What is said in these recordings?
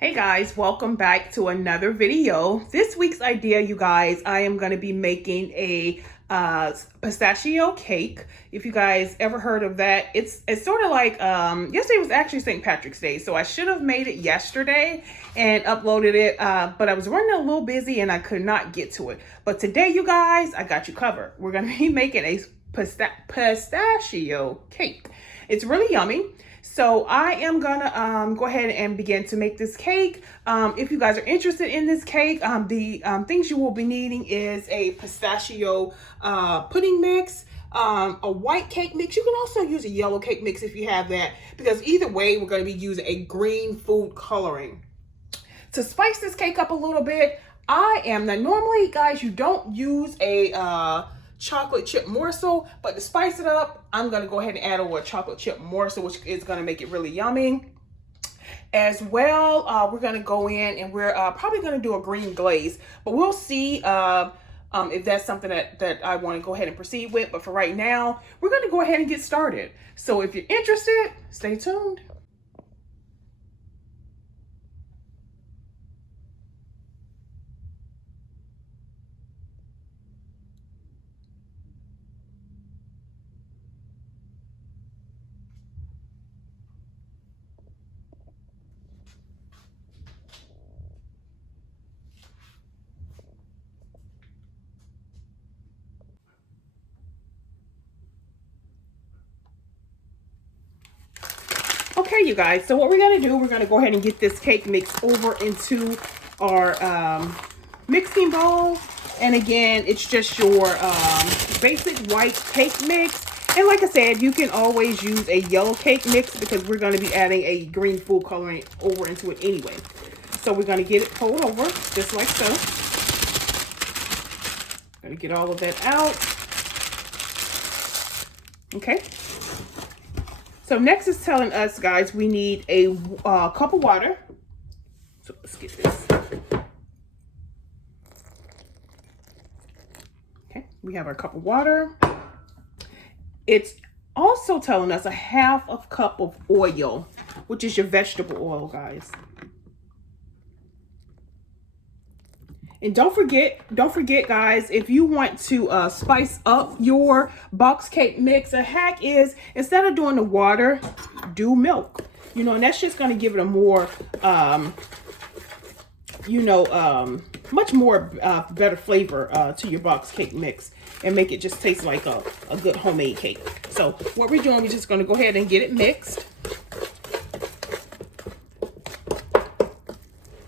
Hey guys, welcome back to another video. This week's idea, you guys, I am going to be making a pistachio cake. If you guys ever heard of that, it's sort of like yesterday was actually St. Patrick's Day, so I should have made it yesterday and uploaded it, but I was running a little busy and I could not get to it. But today, you guys, I got you covered. We're going to be making a pistachio cake. It's really yummy. So I am gonna go ahead and begin to make this cake. If you guys are interested in this cake, the things you will be needing is a pistachio pudding mix, a white cake mix. You can also use a yellow cake mix if you have that, because either way, we're gonna be using a green food coloring. To spice this cake up a little bit, now normally, guys, you don't use a chocolate chip morsel, but to spice it up, I'm gonna go ahead and add over a chocolate chip morsel, which is gonna make it really yummy. As well, we're gonna go in and we're probably gonna do a green glaze, but we'll see if that's something that I want to go ahead and proceed with. But for right now, we're gonna go ahead and get started. So if you're interested, stay tuned. Okay, you guys, so what we're going to do, we're going to go ahead and get this cake mix over into our mixing bowl. And again, it's just your basic white cake mix. And like I said, you can always use a yellow cake mix because we're going to be adding a green food coloring over into it anyway. So we're going to get it poured over just like so. Going to get all of that out. Okay. So next is telling us, guys, we need a cup of water. So let's get this. Okay, we have our cup of water. It's also telling us a half of cup of oil, which is your vegetable oil, guys. And don't forget, guys, if you want to spice up your box cake mix, a hack is instead of doing the water, do milk. You know, and that's just going to give it a more, much more better flavor to your box cake mix and make it just taste like a good homemade cake. So what we're doing, we're just going to go ahead and get it mixed.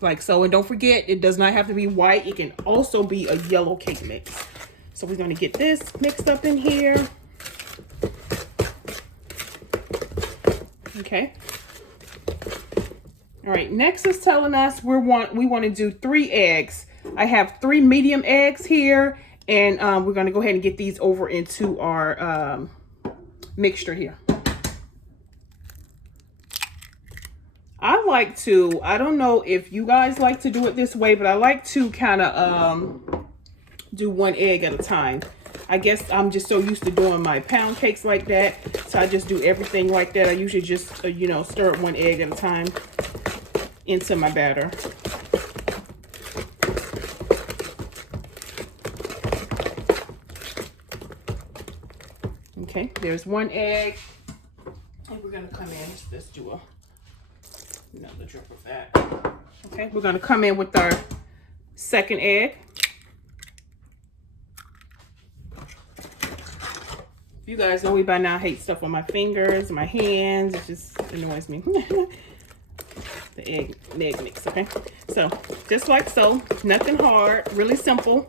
Like so. And don't forget, it does not have to be white. It can also be a yellow cake mix. So we're going to get this mixed up in here. Okay. All right, next is telling us we want to do 3 eggs. I have 3 medium eggs here, and we're going to go ahead and get these over into our mixture here. I don't know if you guys like to do it this way, but I like to kind of do 1 egg at a time. I guess I'm just so used to doing my pound cakes like that, so I just do everything like that. I usually just, stir up 1 egg at a time into my batter. Okay, there's 1 egg. And we're going to come in, let's do another drip of that. Okay, we're going to come in with our 2nd egg. You guys know me by now, I hate stuff on my fingers, my hands. It just annoys me. The egg mix, okay? So, just like so, nothing hard, really simple.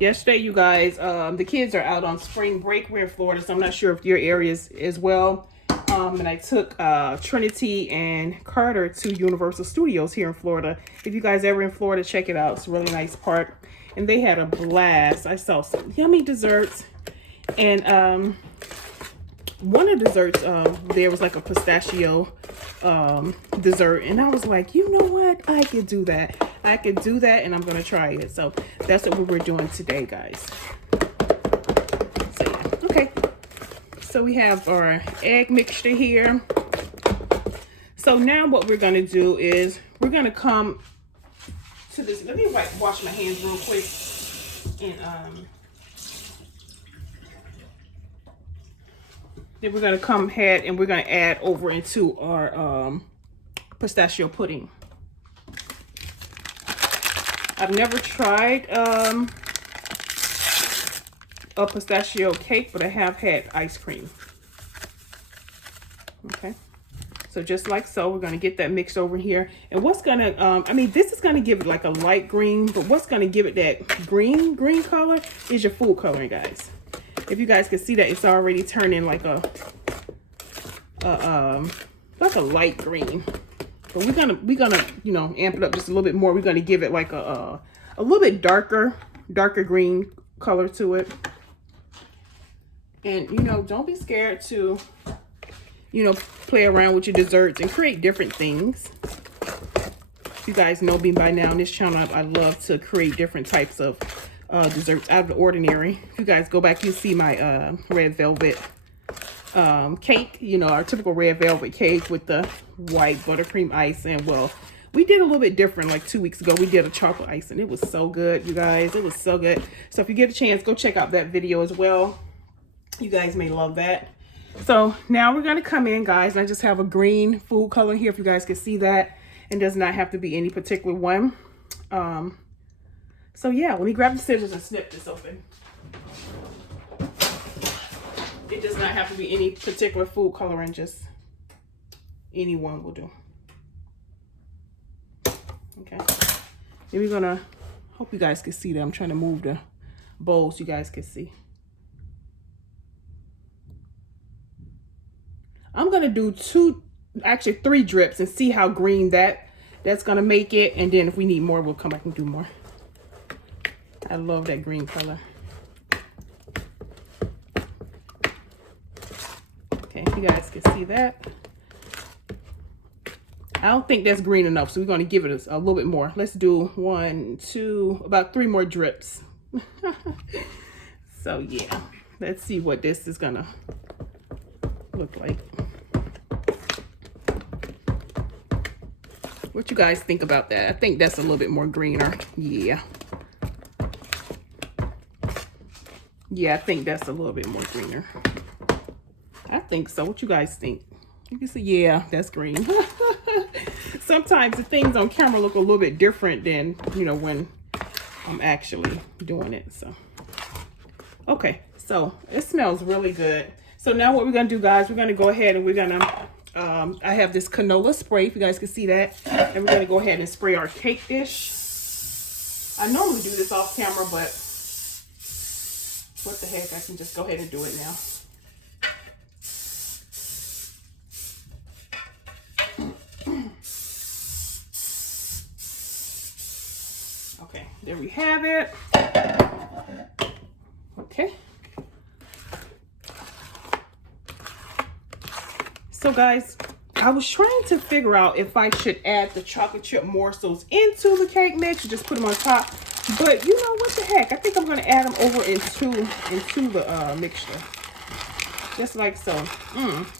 Yesterday, you guys, the kids are out on spring break. We're in Florida, so I'm not sure if your area is as well. And I took Trinity and Carter to Universal Studios here in Florida. If you guys ever in Florida, check it out. It's a really nice park. And they had a blast. I saw some yummy desserts. And one of the desserts, there was like a pistachio dessert. And I was like, you know what? I could do that. I could do that, and I'm gonna try it. So that's what we're doing today, guys. So yeah, okay. So we have our egg mixture here. So now what we're gonna do is we're gonna come to this. Let me wash my hands real quick. And then we're gonna come ahead and we're gonna add over into our pistachio pudding. I've never tried a pistachio cake, but I have had ice cream. Okay, so just like so, we're gonna get that mixed over here. And what's gonna, I mean, this is gonna give it like a light green, but what's gonna give it that green color is your food coloring, guys. If you guys can see that, it's already turning like a light green. But we're gonna you know, amp it up just a little bit more. We're gonna give it like a little bit darker green color to it. And you know, don't be scared to, you know, play around with your desserts and create different things. You guys know me by now on this channel. I love to create different types of desserts out of the ordinary. If you guys go back, you see my red velvet cake, you know, our typical red velvet cake with the white buttercream ice. And well, we did a little bit different like 2 weeks ago. We did a chocolate ice and it was so good, you guys. It was so good. So if you get a chance, go check out that video as well. You guys may love that. So now we're going to come in, guys, and I just have a green food color here if you guys can see that. It does not have to be any particular one. So yeah, let me grab the scissors and snip this open. It does not have to be any particular food coloring, just any one will do. Okay. Then we're gonna, hope you guys can see that. I'm trying to move the bowl so you guys can see. I'm gonna do actually 3 drips and see how green that's gonna make it. And then if we need more, we'll come back and do more. I love that green color. Okay, you guys can see that. I don't think that's green enough, so we're going to give it a little bit more. Let's do 1, 2, about 3 more drips. So yeah, let's see what this is going to look like. What you guys think about that? I think that's a little bit more greener. Yeah. Yeah, I think that's a little bit more greener. I think so. What you guys think? You can see, yeah, that's green. Sometimes the things on camera look a little bit different than, you know, when I'm actually doing it. So, okay. So it smells really good. So now what we're going to do, guys, we're going to go ahead and we're going to, I have this canola spray, if you guys can see that. And we're going to go ahead and spray our cake dish. I normally do this off camera, but what the heck, I can just go ahead and do it now. Okay, there we have it. Okay. So guys, I was trying to figure out if I should add the chocolate chip morsels into the cake mix or just put them on top. But you know what the heck? I think I'm going to add them over into the mixture. Just like so.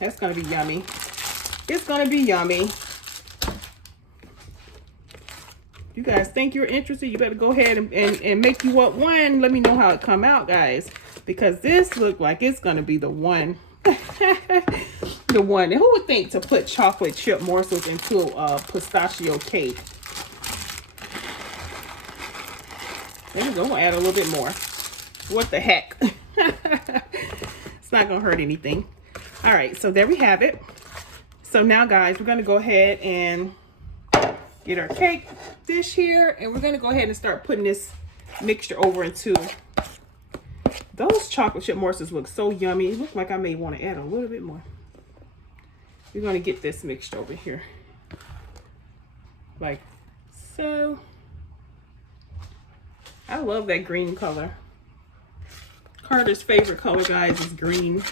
That's going to be yummy. It's going to be yummy. You guys think you're interested, you better go ahead and make you up one. Let me know how it come out, guys. Because this look like it's going to be the one. The one. And who would think to put chocolate chip morsels into a pistachio cake? There we go. We'll add a little bit more. What the heck? It's not going to hurt anything. All right. So there we have it. So now, guys, we're going to go ahead and get our cake dish here. And we're going to go ahead and start putting this mixture over into. Those chocolate chip morsels look so yummy. It looks like I may want to add a little bit more. We're going to get this mixed over here. Like so. I love that green color. Carter's favorite color, guys, is green.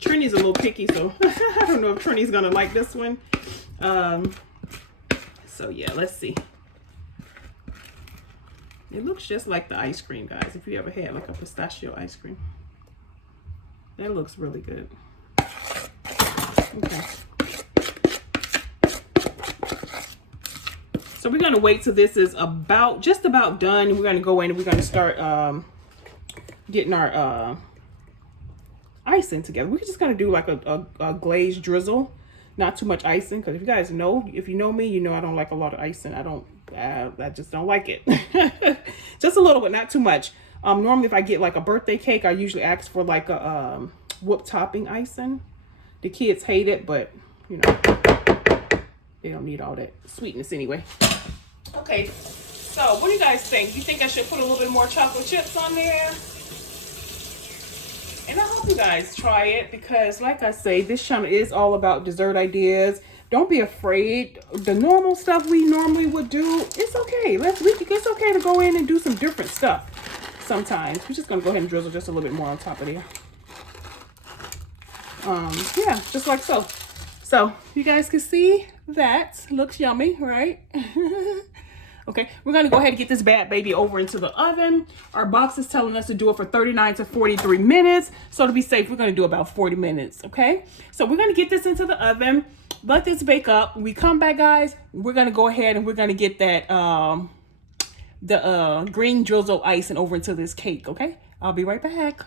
Trini's a little picky, so I don't know if Trini's gonna like this one. So yeah, let's see. It looks just like the ice cream, guys. If you ever had like a pistachio ice cream, that looks really good. Okay. So we're gonna wait till this is just about done. We're gonna go in and we're gonna start getting our icing together. We're just gonna do like a glazed drizzle, not too much icing, because if you guys know, if you know me, you know I don't like a lot of icing. I just don't like it. Just a little bit, not too much. Normally if I get like a birthday cake, I usually ask for like a whipped topping icing. The kids hate it, but you know, they don't need all that sweetness anyway. Okay, so what do you guys think? You think I should put a little bit more chocolate chips on there? And I hope you guys try it, because like I say, this channel is all about dessert ideas. Don't be afraid. The normal stuff we normally would do, it's okay. It's okay to go in and do some different stuff sometimes. We're just gonna go ahead and drizzle just a little bit more on top of there. Yeah, just like so. So you guys can see that looks yummy, right? Okay, we're gonna go ahead and get this bad baby over into the oven. Our box is telling us to do it for 39 to 43 minutes. So to be safe, we're gonna do about 40 minutes, okay? So we're gonna get this into the oven, let this bake up. When we come back, guys, we're gonna go ahead and we're gonna get that the green drizzle icing over into this cake, okay? I'll be right back.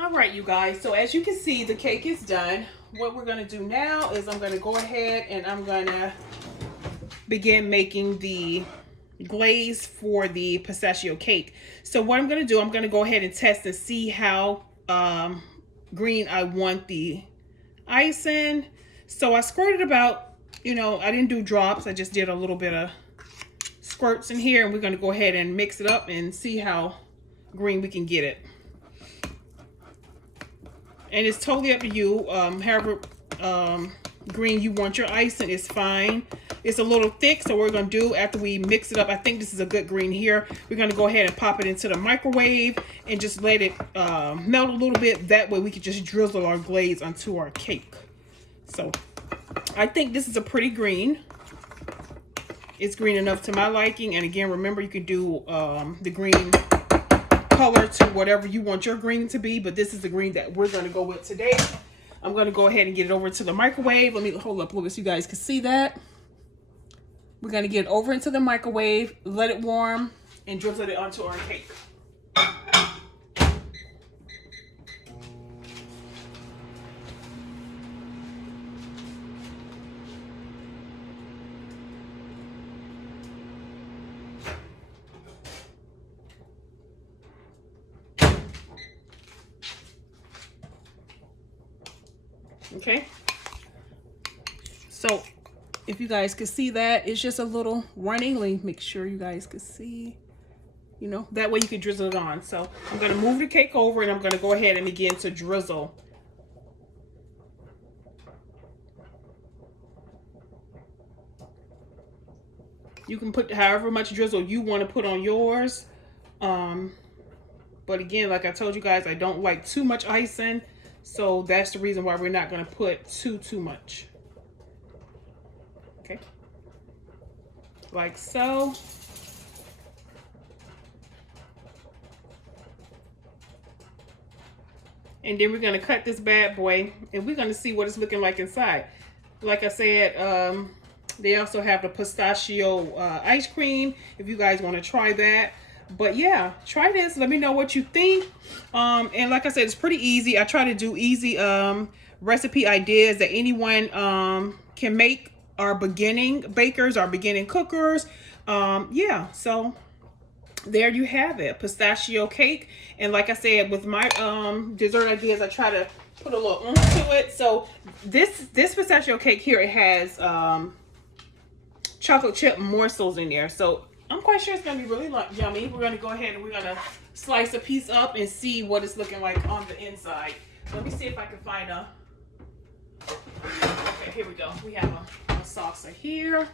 All right, you guys, so as you can see, the cake is done. What we're gonna do now is I'm gonna go ahead and I'm gonna begin making the glaze for the pistachio cake. So what I'm gonna do, I'm gonna go ahead and test and see how green I want the icing. So I squirted about, you know, I didn't do drops, I just did a little bit of squirts in here, and we're gonna go ahead and mix it up and see how green we can get it. And it's totally up to you. However green you want your icing is fine. It's a little thick, so what we're gonna do after we mix it up, I think this is a good green here. We're gonna go ahead and pop it into the microwave and just let it melt a little bit. That way we can just drizzle our glaze onto our cake. So I think this is a pretty green. It's green enough to my liking. And again, remember, you can do the green color to whatever you want your green to be, but this is the green that we're going to go with today. I'm going to go ahead and get it over to the microwave. Let me hold up a little bit so you guys can see that. We're going to get it over into the microwave, let it warm, and drizzle it onto our cake. Okay, so if you guys can see that, it's just a little running. Let me make sure you guys can see, you know, that way you can drizzle it on. So I'm going to move the cake over and I'm going to go ahead and begin to drizzle. You can put however much drizzle you want to put on yours. But again, like I told you guys, I don't like too much icing. So that's the reason why we're not going to put too much. Okay. Like so. And then we're going to cut this bad boy and we're going to see what it's looking like inside. Like I said, they also have the pistachio ice cream if you guys want to try that. But yeah, try this. Let me know what you think. And like I said, it's pretty easy. I try to do easy recipe ideas that anyone can make. Our beginning bakers, our beginning cookers. Yeah, so there you have it, pistachio cake. And like I said, with my dessert ideas, I try to put a little oomph to it. So this pistachio cake here, it has chocolate chip morsels in there. So I'm quite sure it's gonna be really yummy. We're gonna go ahead and we're gonna slice a piece up and see what it's looking like on the inside. Let me see if I can find a, okay, here we go. We have a salsa here.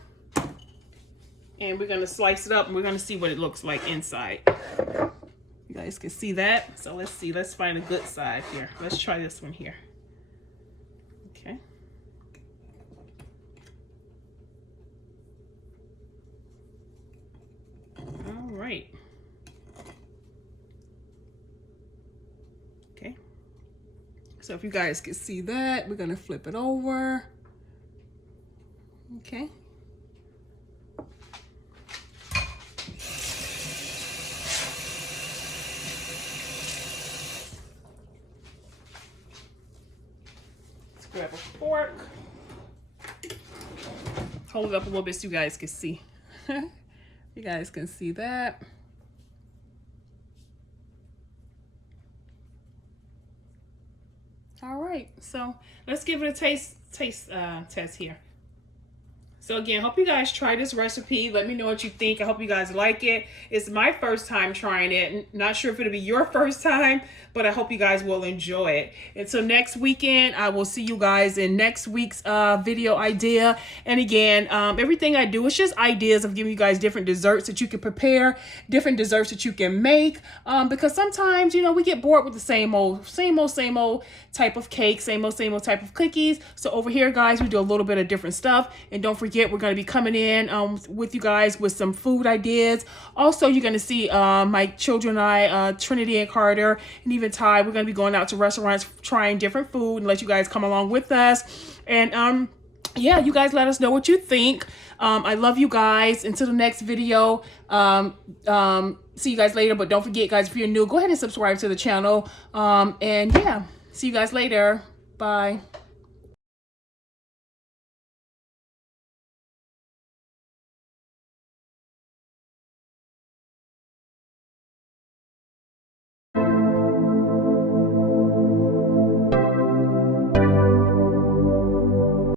And we're gonna slice it up and we're gonna see what it looks like inside. You guys can see that. So let's see, let's find a good side here. Let's try this one here. Okay. All right. Okay. So if you guys can see that, we're gonna flip it over. Okay. Grab a fork. Hold it up a little bit so you guys can see. You guys can see that. All right, so let's give it a taste test here. So again, hope you guys try this recipe. Let me know what you think. I hope you guys like it. It's my first time trying it. Not sure if it'll be your first time, but I hope you guys will enjoy it. Until next weekend, I will see you guys in next week's video idea. And again, everything I do is just ideas of giving you guys different desserts that you can prepare, different desserts that you can make. Because sometimes, you know, we get bored with the same old type of cake, same old type of cookies. So over here, guys, we do a little bit of different stuff. And don't forget, we're going to be coming in with you guys with some food ideas. Also, you're going to see my children and I, Trinity and Carter, and even Ty. We're going to be going out to restaurants, trying different food, and let you guys come along with us. And yeah, you guys let us know what you think. I love you guys. Until the next video, see you guys later. But don't forget, guys, if you're new, go ahead and subscribe to the channel. And yeah, see you guys later. Bye.